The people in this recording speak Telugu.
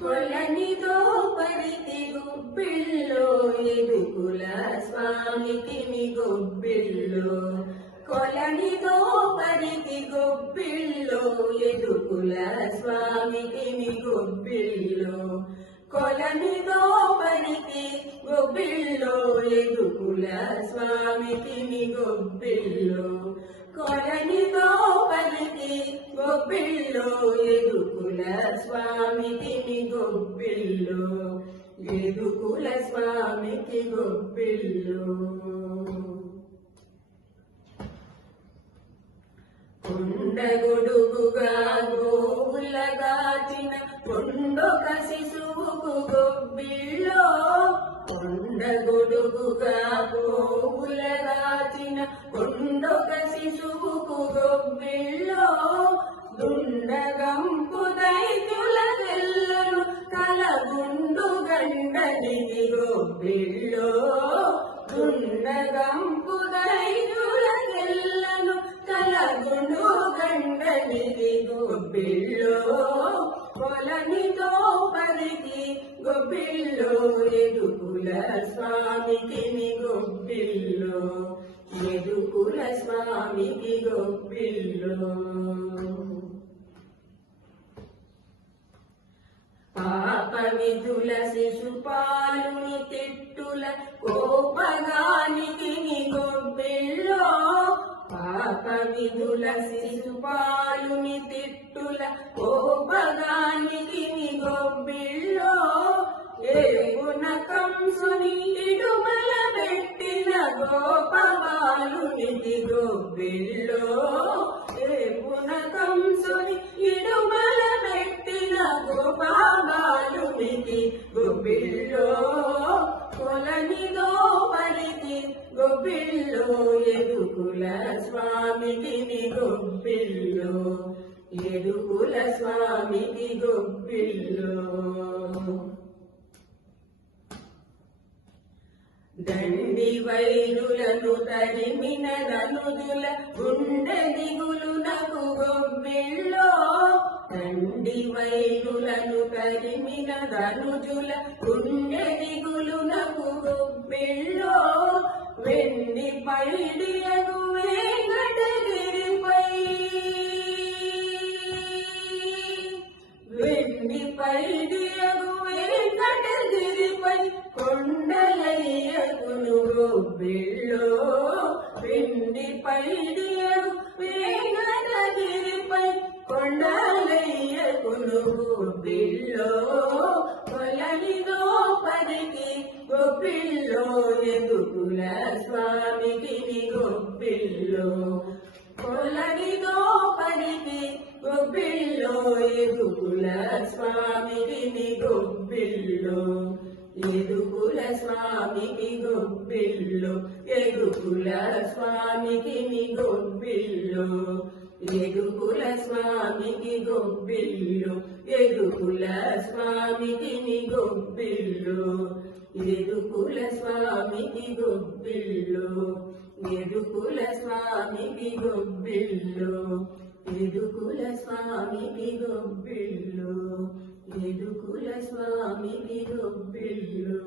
కొలనిదో పరితి గుబ్బిల్లో ఎదుకుల స్వామికి గొబ్బిల్లో కొలనిదో పరితి గొబ్బిల్లో ఎదుకుల స్వామికి గొబ్బిల్లో కొలనిదో పరితి గొబ్బిల్లో ఎదుకుల స్వామికి గొబ్బిల్లో కొలనిదో పరితి గొబ్బిల్లో ఎదుకుల స్వామికి గొబ్బిల్లో ఎదుకుల స్వామికి గొబ్బిల్లో కొండగొడుగుగా గోవులగాచిన కొండొక శిశువుకు గొబ్బిల్లో కొండగొడుగుగా గోవులగాచిన కొండొక శిశువుకు గొబ్బిల్లో దుండగంపు దైత్యుల తెల్లను కలగుండు గండనికి గొబ్బిల్లో దుండగంపు దైత్యుల తెల్లను కలగుండు గండనికి గొబ్బిల్లో కొలనిదో పరితి గొబ్బిల్లో ఎదుకుల స్వామికి గొబ్బిల్లో ఎదుకుల స్వామికి గొబ్బిల్లో పాప విధుల శిశుపాలుని తిట్టుల కోపగానికి గొబ్బిల్లో పాప విధుల శిశుపాలుని తిట్టుల కోపగానికి గొబ్బిల్లో ఏగున కంసుని ఇడుమల పెట్టిన గోపబాలునికి గొబ్బిల్లో ఏగున కంసుని ఇడుమల పెట్టిన గోపబాలునికి గొబ్బిల్లో కొలనిదో పరితి గొబ్బిల్లో ఎదుకుల స్వామికి గొబ్బిల్లో ఎదుకుల స్వామికి గొబ్బిల్లో దండి వైరులను తరిమిన ధనుజుల గుండె దిగులునకు గొబ్బిల్లో దండి వైరులను తరిమిన ధనుజుల గుండె దిగులునకు గొబ్బిల్లో వెండి పైడియగు వెంకటగిరిపై వెండి పైడియగు వెంకటగిరిపై కొండలయ్యకును గొబ్బిల్లో వెండి పైడియగు వెంకటగిరిపై కొండలయ్యకును గొబ్బిల్లో కొలనిదో పరితి గొబ్బిల్లో ఎదుకుల స్వామికి గొబ్బిల్లో కొలనిదో పరితి గొబ్బిల్లో ఎదుకుల స్వామికి గొబ్బిల్లో ఎదుకుల స్వామికి గొబ్బిల్లో ఎదుకుల స్వామికి గొబ్బిల్లో ఎదుకుల స్వామికి గొబ్బిల్లో ఎదుకుల స్వామికి గొబ్బిల్లో ఎదుకుల స్వామికి గొబ్బిల్లో ఎదుకుల స్వామికి గొబ్బిల్లో ఎదుకుల స్వామికి గొబ్బిల్లో ఎదుకుల స్వామికి గొబ్బిల్లో